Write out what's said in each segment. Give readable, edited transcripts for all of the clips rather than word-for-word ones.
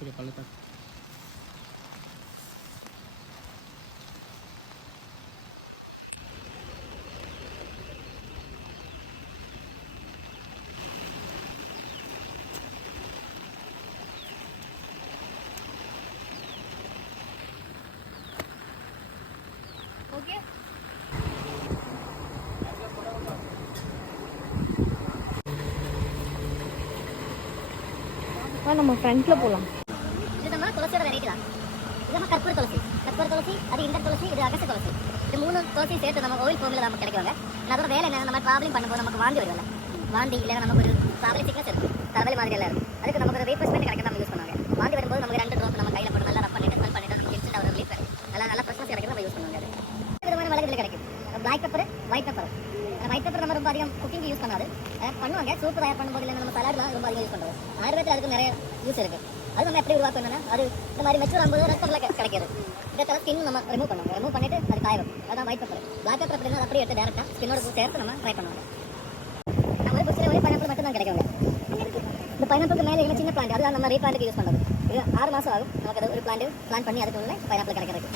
பெரிய பள்ளத்தாக்கு. ஓகே நம்ம ஃப்ரண்ட்ல போகலாம். இது நம்ம துளசியோட வெரைட்டி தான். இது நம்ம கற்பூர துளசி, அது இந்த துளசி, இது அகச துளசி. இது 3 துளசி சேர்த்து நம்ம கோவில் கோவிலில் நமக்கு கிடைக்குவாங்க. அதோட வேலை என்ன, நம்ம ட்ராவலிங் பண்ணும்போது நமக்கு வாந்தி வரும்ல, வாந்தி இல்லைன்னா நமக்கு ஒரு ட்ராவலிங் சிக்னஸ் இருக்கும், தலைவலி மாதிரி எல்லாம் இருக்கும். அதுக்கு நமக்கு ஒரு ரீப்ளேஸ்மெண்ட் கிடைக்க நம்ம யூஸ் பண்ணுவாங்க. வாந்தி வரும்போது நமக்கு 2 ட்ராப் நம்ம கையில் போட்டு நல்லா ரப் பண்ணிட்டு ஸ்மெல் பண்ணிட்டு நமக்கு இன்ஸ்டன்ட் ஒரு ரிலீஃப் நல்லா ஃப்ரெஷ்னஸ் கிடைக்கும். நம்ம யூஸ் பண்ணுவாங்க. அது விதமான மிளகு இதில் கிடைக்கும். Black pepper, white pepper. White pepper நம்ம ரொம்ப அதிகம் குக்கிங் யூஸ் பண்ணாது, பண்ணுவாங்க சூப் தயார் பண்ணும்போது இல்லை நம்ம சலாட்லாம் ரொம்ப அதிகம் யூஸ் பண்ணுவோம். ஆயுர்வேதத்தில் அதுக்கு நிறைய யூஸ் இருக்குது. அது நம்ம எப்படி உருவாக்கணும்னா, அது இந்த மாதிரி மெச்சூர் ஆகும்போது ரத்தத்தில் கிடைக்கிறது. இதற்கான ஸ்கின் நம்ம ரிமூவ் பண்ணுவாங்க. ரிமூவ் பண்ணிட்டு அது காய வைக்கும். அதான் ஒயிட் பெப்பர். பிளாக் பெப்பர் அப்படின்னா அப்படியே எடுத்து டேரெக்டாக ஸ்கின்னோட சேர்த்து நம்ம ட்ரை பண்ணுவாங்க. நம்ம ஒரு புக்ஸில் ஒரே பைனாப்பிள் மட்டும் தான் கிடைக்குங்க. இந்த பைனாப்பிளுக்கு மேலே என்ன சின்ன பிளான்ட், அதுதான் நம்ம ரீப்ளான்ட்டுக்கு யூஸ் பண்ணுறது. இது 6 மாதம் ஆகும் நமக்கு அது ஒரு பிளான் பண்ணி அதுக்கு உள்ள பைனாப்பிள் கிடைக்கிறது.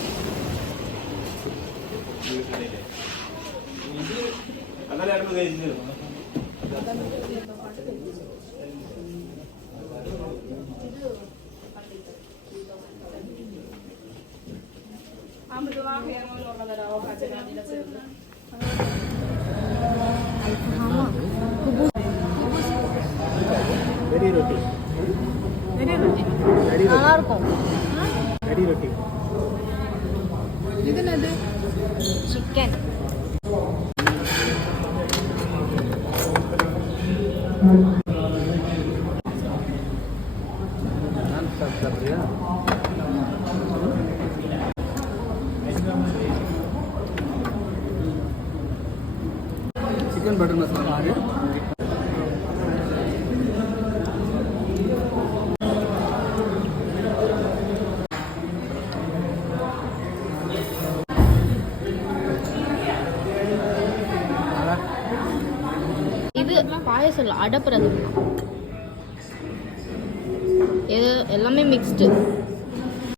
நல்லா இருக்கும். இது என்னது? சிக்கன். चिकन बटर मसाला இது பாயசம் இல்லை, அடப்புறது. இது எல்லாமே மிக்ஸ்டு.